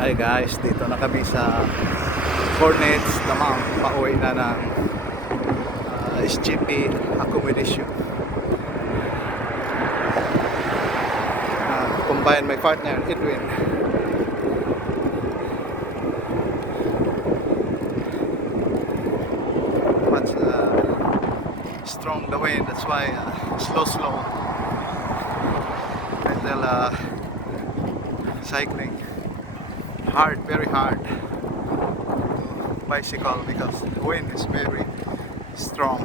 Hi guys, dito na kami sa Corniche, Dammam. Pauwi na ng Sgp accommodation. Combine my partner, Edwin. Much strong the wind, that's why slow. Little cycling. Hard, very hard to bicycle because the wind is very strong.